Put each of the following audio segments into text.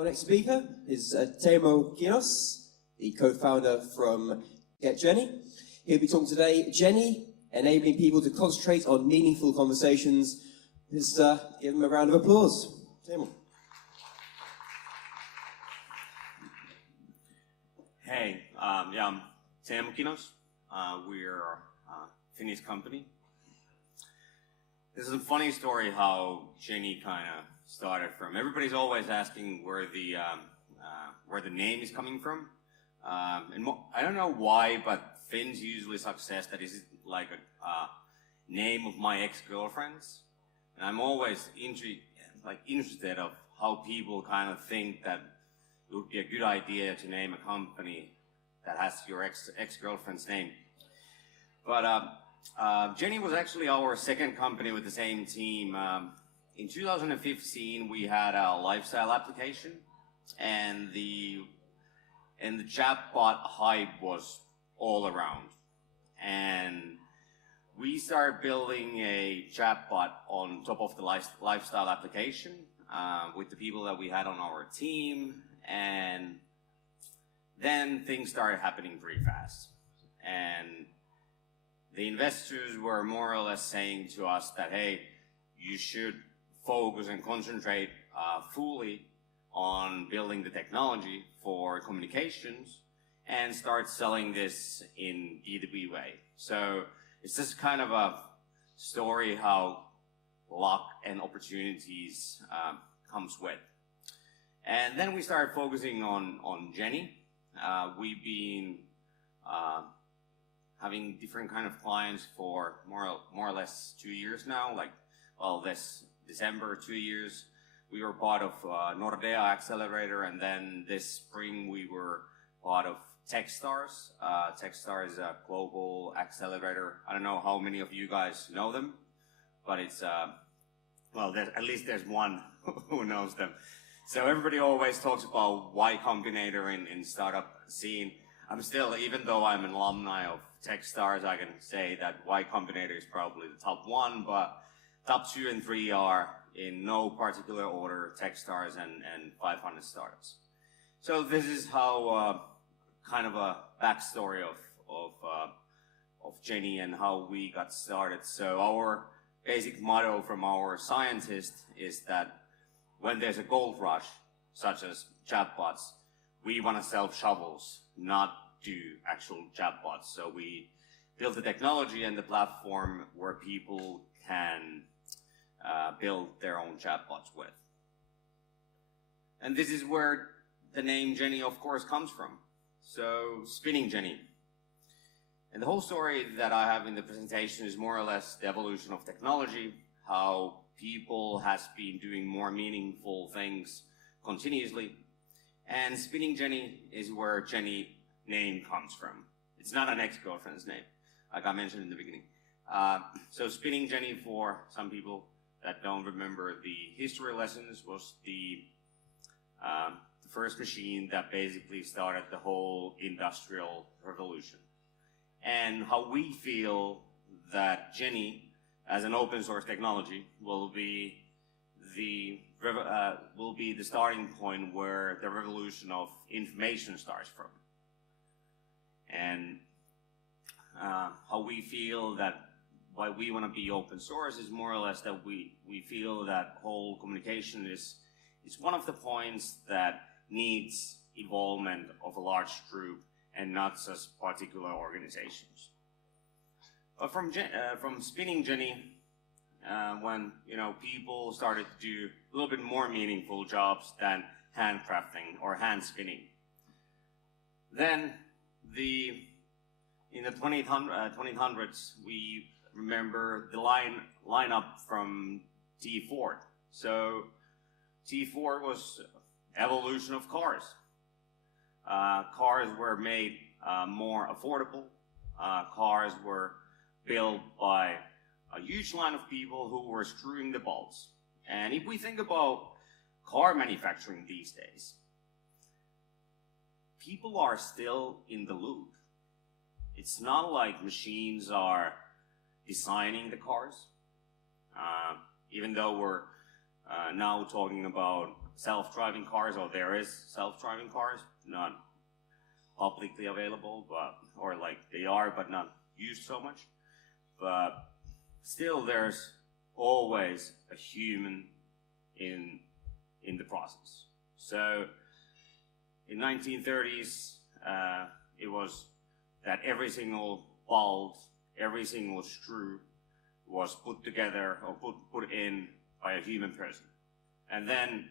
Our next speaker is Teemu Kinos, the co-founder from Get Jenny. He'll be talking today, Jenny, enabling people to concentrate on meaningful conversations. Let's give him a round of applause. Teemu. Hey, I'm Teemu Kinos. We're a Finnish company. This is a funny story how Jenny kind of started from. Everybody's always asking where the name is coming from. And I don't know why, but Finns usually suggest that is like a name of my ex-girlfriends. And I'm always interested of how people kind of think that it would be a good idea to name a company that has your ex-girlfriend's name. But Jenny was actually our second company with the same team. In 2015, we had a lifestyle application, and the chatbot hype was all around. And we started building a chatbot on top of the lifestyle application with the people that we had on our team, and then things started happening pretty fast. And the investors were more or less saying to us that, hey, you should focus and concentrate fully on building the technology for communications and start selling this in B2B way. So it's just kind of a story how luck and opportunities comes with. And then we started focusing on Jenny. We've been having different kind of clients for more or less 2 years now. This December, 2 years. We were part of Nordea Accelerator, and then this spring we were part of Techstars. Techstars is a global accelerator. I don't know how many of you guys know them, but it's at least there's one who knows them. So everybody always talks about Y Combinator in startup scene. I'm still, even though I'm an alumni of Techstars, I can say that Y Combinator is probably the top one, but top 2 and 3 are, in no particular order, Techstars and 500 startups. So this is how kind of a backstory of Jenny and how we got started. So our basic motto from our scientists is that when there's a gold rush, such as chatbots, we want to sell shovels, not do actual chatbots. So we build the technology and the platform where people can build their own chatbots with. And this is where the name Jenny, of course, comes from. So, spinning Jenny. And the whole story that I have in the presentation is more or less the evolution of technology, how people has been doing more meaningful things continuously. And spinning Jenny is where Jenny name comes from. It's not an ex-girlfriend's name, like I mentioned in the beginning. So spinning Jenny, for some people that don't remember the history lessons, was the first machine that basically started the whole industrial revolution. And how we feel that Jenny, as an open source technology, will be the starting point where the revolution of information starts from. And how we feel that why we want to be open source is more or less that we feel that whole communication is one of the points that needs involvement of a large group and not just particular organizations. But from spinning Jenny, when people started to do a little bit more meaningful jobs than handcrafting or hand spinning, then in the 2000s we remember the lineup from T Ford. So T Ford was evolution of cars. Cars were made more affordable. Cars were built by a huge line of people who were screwing the bolts. And if we think about car manufacturing these days, people are still in the loop. It's not like machines are designing the cars, even though we're now talking about self-driving cars, or there is self-driving cars, not publicly available, but, or like they are, but not used so much. But still there's always a human in the process. So in 1930s, it was that every single bolt, every single screw was put together or put in by a human person. And then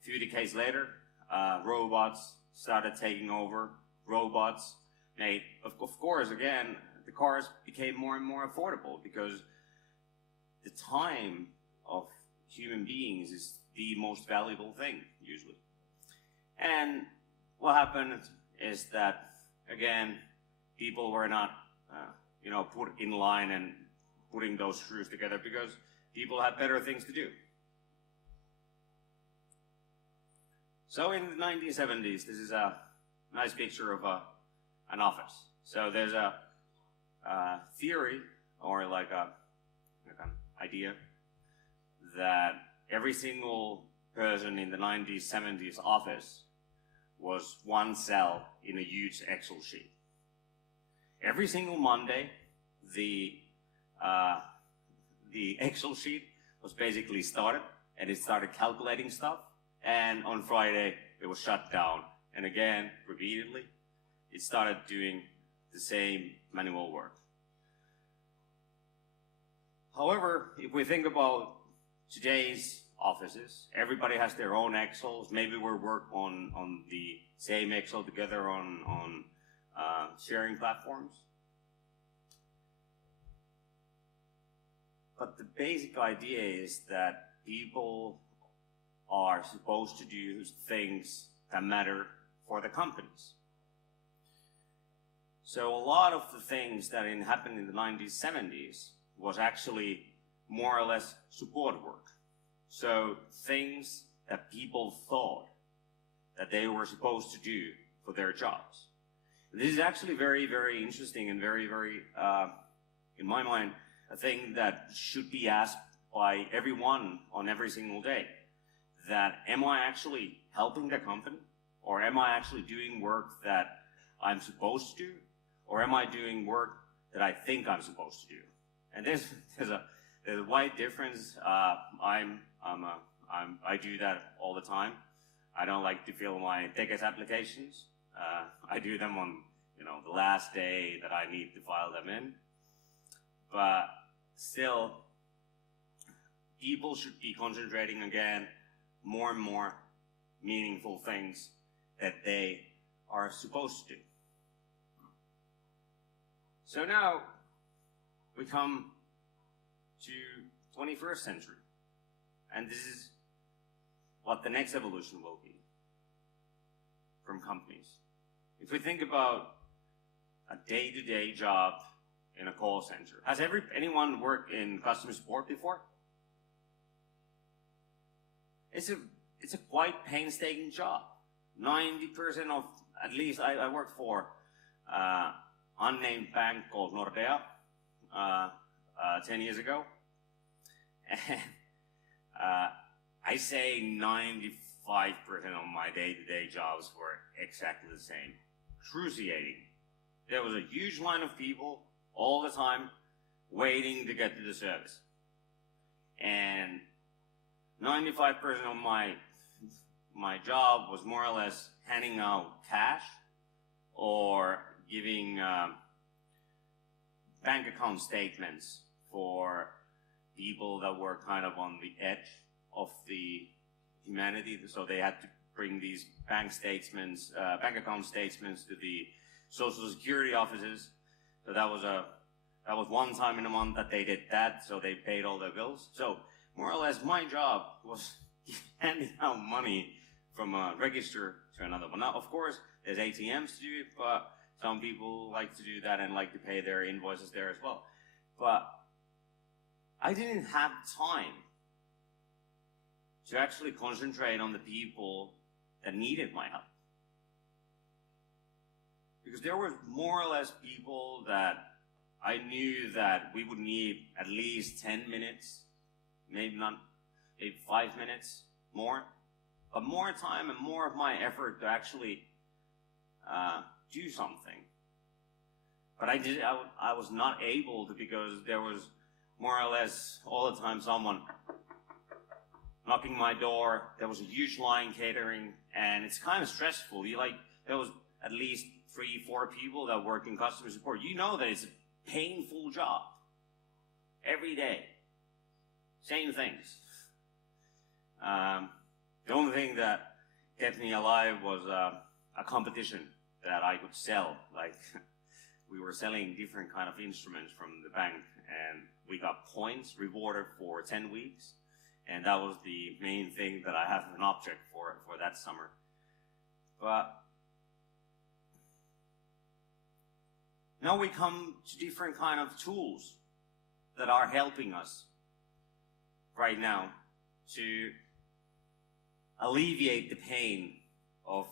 a few decades later, robots started taking over. Robots made, of course, again, the cars became more and more affordable because the time of human beings is the most valuable thing, usually. And what happened is that, again, people were not, put in line and putting those screws together because people had better things to do. So in the 1970s, this is a nice picture of an office. So there's a theory, or like an idea, that every single person in the 90s, 70s office was one cell in a huge Excel sheet. Every single Monday, the Excel sheet was basically started, and it started calculating stuff, and on Friday it was shut down. And again, repeatedly, it started doing the same manual work. However, if we think about today's offices, everybody has their own Excels. Maybe we work on the same Excel together on sharing platforms. But the basic idea is that people are supposed to do things that matter for the companies. So a lot of the things that happened in the 90s, 70s was actually more or less support work. So things that people thought that they were supposed to do for their jobs. This is actually very, very interesting and very, very, in my mind, a thing that should be asked by everyone on every single day. That am I actually helping the company? Or am I actually doing work that I'm supposed to do? Or am I doing work that I think I'm supposed to do? And there's a wide difference. I do that all the time. I don't like to fill my ticket applications. I do them on the last day that I need to file them in. But still, people should be concentrating again more and more meaningful things that they are supposed to do. So now we come to 21st century, and this is what the next evolution will be from companies. If we think about a day-to-day job in a call center, has anyone worked in customer support before? It's a quite painstaking job. 90% of, at least I worked for unnamed bank called Nordea 10 years ago. And I say 95% of my day-to-day jobs were exactly the same. Cruciating. There was a huge line of people all the time waiting to get to the service. And 95% of my job was more or less handing out cash or giving bank account statements for people that were kind of on the edge of the humanity. So they had to bring these bank account statements to the Social Security offices. So that was one time in a month that they did that, so they paid all their bills. So more or less my job was handing out money from a register to another one. Now, of course, there's ATMs to do it, but some people like to do that and like to pay their invoices there as well. But I didn't have time to actually concentrate on the people that needed my help. Because there were more or less people that I knew that we would need at least 10 minutes, maybe 5 minutes more, but more time and more of my effort to actually do something. But I was not able to, because there was more or less all the time someone knocking my door. There was a huge line catering, and it's kind of stressful. There was at least 3-4 people that work in customer support. You know that it's a painful job. Every day. Same things. The only thing that kept me alive was a competition that I could sell. Like, we were selling different kind of instruments from the bank, and we got points rewarded for 10 weeks. And that was the main thing that I have an object for that summer. But now we come to different kind of tools that are helping us right now to alleviate the pain of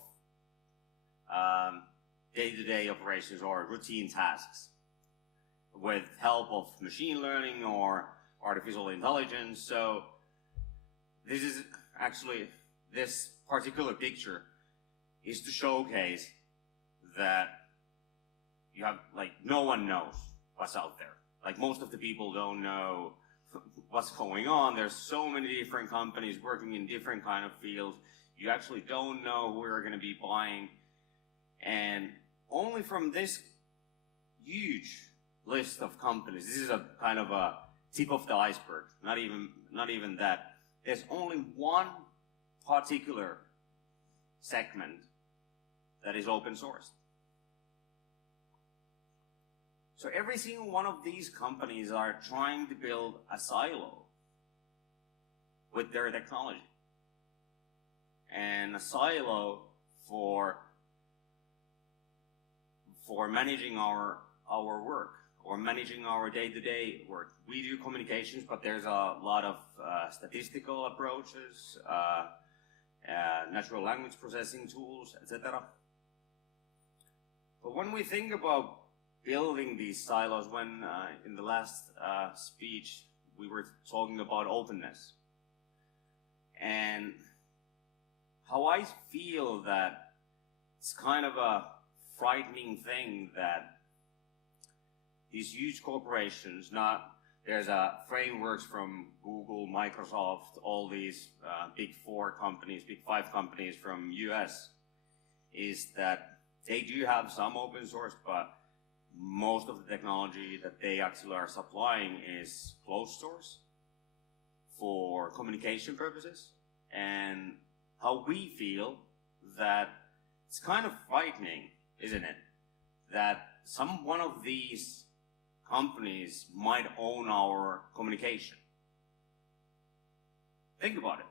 day-to-day operations or routine tasks with help of machine learning or artificial intelligence. So this is actually, this particular picture is to showcase that you have, like, no one knows what's out there. Like, most of the people don't know what's going on. There's so many different companies working in different kind of fields. You actually don't know who you're going to be buying. And only from this huge list of companies, this is a kind of a tip of the iceberg, not even that. There's only one particular segment that is open sourced. So every single one of these companies are trying to build a silo with their technology. And a silo for managing our work or managing our day-to-day work. We do communications, but there's a lot of statistical approaches, natural language processing tools, etc. But when we think about building these silos, when in the last speech we were talking about openness, and how I feel that it's kind of a frightening thing that these huge corporations, there's frameworks from Google, Microsoft, all these big 4 companies, big 5 companies from US, is that they do have some open source, but most of the technology that they actually are supplying is closed source for communication purposes. And how we feel that it's kind of frightening, isn't it? That one of these companies might own our communication. Think about it.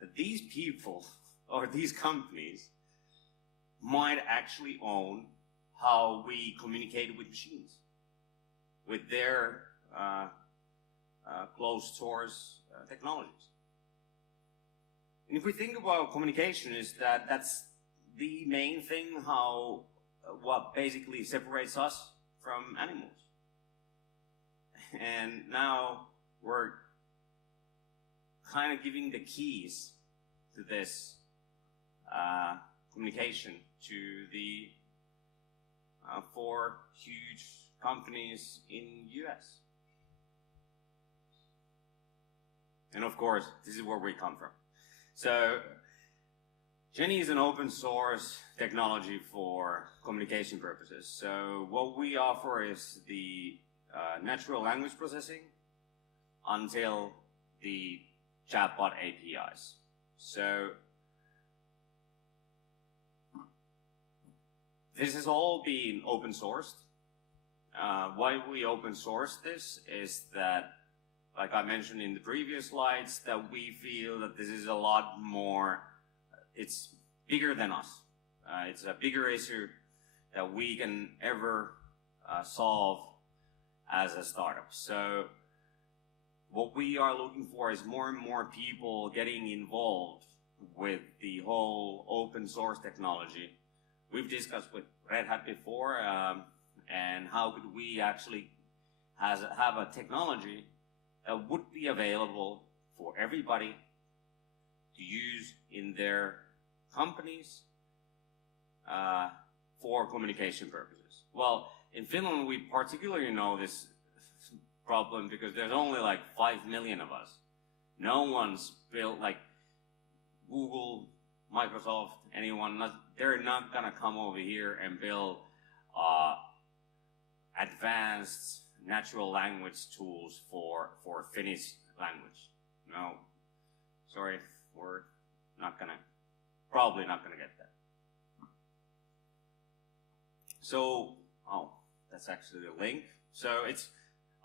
That these people or these companies might actually own how we communicate with machines, with their closed source technologies. And if we think about communication, that's the main thing, what basically separates us from animals. And now we're kind of giving the keys to this communication to the 4 huge companies in US. And of course, this is where we come from. So Jenny is an open source technology for communication purposes. So what we offer is the natural language processing until the chatbot APIs. So this has all been open sourced. Why we open source this is that, like I mentioned in the previous slides, that we feel that this is a lot more, it's bigger than us. It's a bigger issue that we can ever solve as a startup. So what we are looking for is more and more people getting involved with the whole open source technology. We've discussed with Red Hat before, and how could we actually have a technology that would be available for everybody to use in their companies for communication purposes. Well, in Finland we particularly know this problem because there's only like 5 million of us. No one's built, like Google, Microsoft, anyone, they're not gonna come over here and build advanced natural language tools for Finnish language. No, sorry, we're probably not gonna get that. So, oh, that's actually the link. So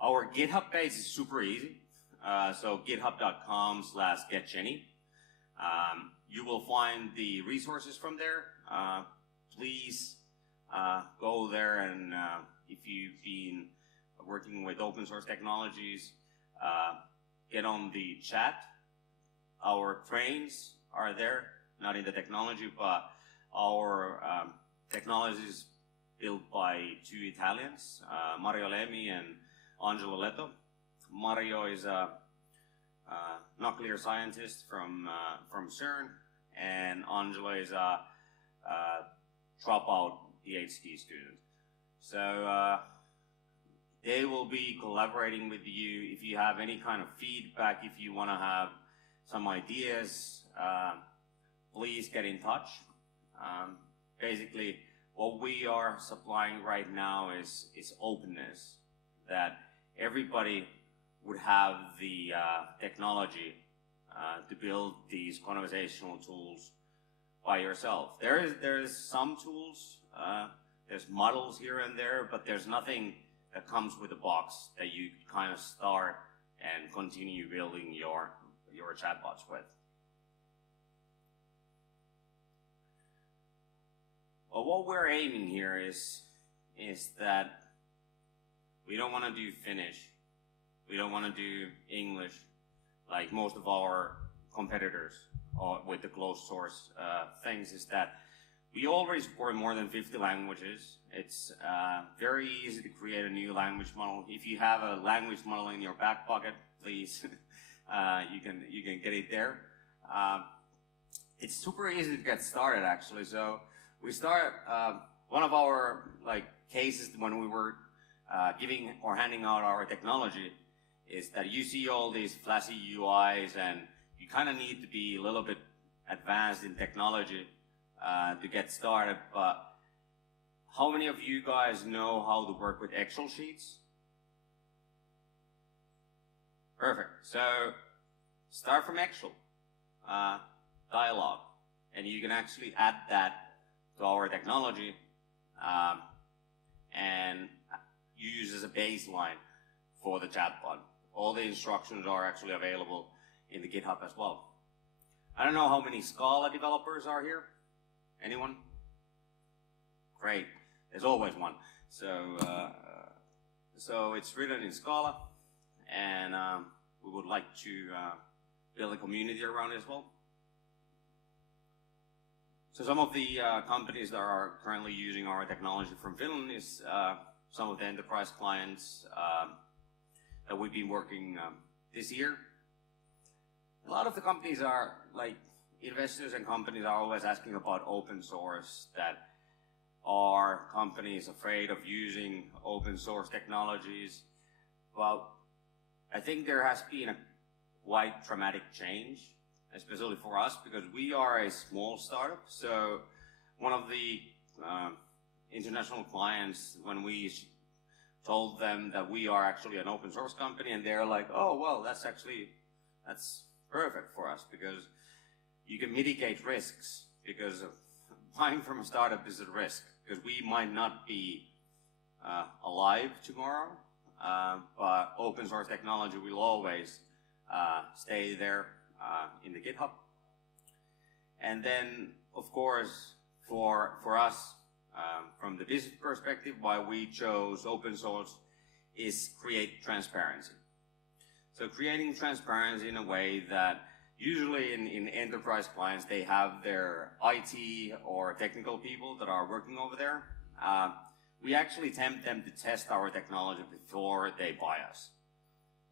our GitHub page is super easy. So github.com/getjenny. You will find the resources from there. Please go there, and if you've been working with open source technologies, get on the chat. Our trains are there, not in the technology, but our technologies built by 2 Italians, Mario Lemi and Angelo Leto. Mario is a nuclear scientist from CERN, and Angelo is a dropout PhD student. So they will be collaborating with you. If you have any kind of feedback, if you want to have some ideas, please get in touch. Basically, what we are supplying right now is openness, that everybody would have the technology to build these conversational tools by yourself. There is some tools, there's models here and there, but there's nothing that comes with a box that you kind of start and continue building your chatbots with. Well, what we're aiming here is that we don't want to do Finnish. We don't want to do English like most of our competitors with the closed source things. Is that we already support more than 50 languages. It's very easy to create a new language model. If you have a language model in your back pocket, please, you can get it there. It's super easy to get started, actually. So we start one of our cases when we were giving or handing out our technology is that you see all these flashy UIs, and you kind of need to be a little bit advanced in technology to get started. But how many of you guys know how to work with Excel sheets? Perfect. So start from Excel dialog, and you can actually add that to our technology and use as a baseline for the chatbot. All the instructions are actually available in the GitHub as well. I don't know how many Scala developers are here. Anyone? Great. There's always one. So it's written in Scala, and we would like to build a community around it as well. So some of the companies that are currently using our technology from Finland is some of the enterprise clients that we've been working this year. A lot of the companies are, investors and companies are always asking about open source, that are companies afraid of using open source technologies? Well, I think there has been a quite dramatic change, especially for us, because we are a small startup. So one of the international clients, when we told them that we are actually an open source company, and they're like, oh, well, that's perfect for us, because you can mitigate risks, because buying from a startup is a risk, because we might not be alive tomorrow, but open source technology will always stay there in the GitHub. And then, of course, for us, from the business perspective, why we chose open source is create transparency. So creating transparency in a way that usually in enterprise clients, they have their IT or technical people that are working over there. We actually tempt them to test our technology before they buy us.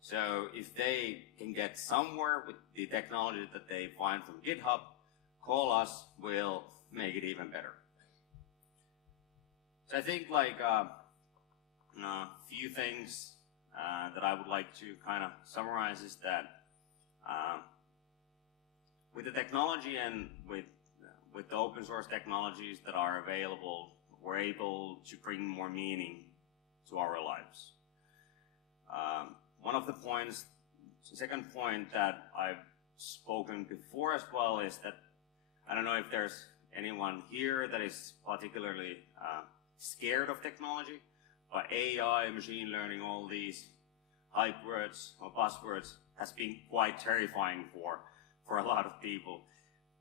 So if they can get somewhere with the technology that they find from GitHub, call us, we'll make it even better. So I think like a few things that I would like to kind of summarize is that with the technology and with the open source technologies that are available, we're able to bring more meaning to our lives. One of the points, the second point that I've spoken before as well is that I don't know if there's anyone here that is particularly scared of technology, but AI, machine learning, all these hype words or buzzwords has been quite terrifying for a lot of people.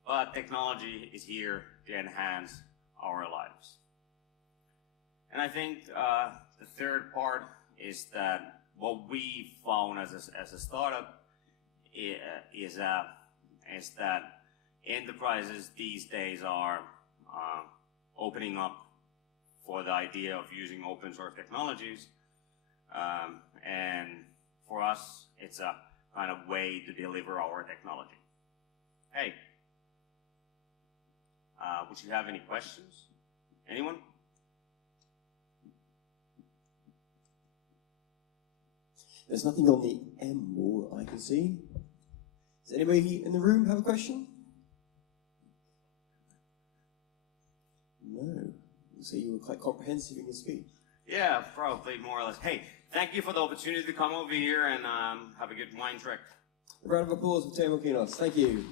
But technology is here to enhance our lives. And I think the third part is that what we found as a startup is that enterprises these days are opening up for the idea of using open source technologies. And for us, it's a kind of way to deliver our technology. Hey, would you have any questions? Anyone? There's nothing on the M wall that I can see. Does anybody in the room have a question? No. So you were quite comprehensive in your speech. Yeah, probably more or less. Hey, thank you for the opportunity to come over here and have a good Mindtrek. A round of applause for Teemu Kinos. Thank you.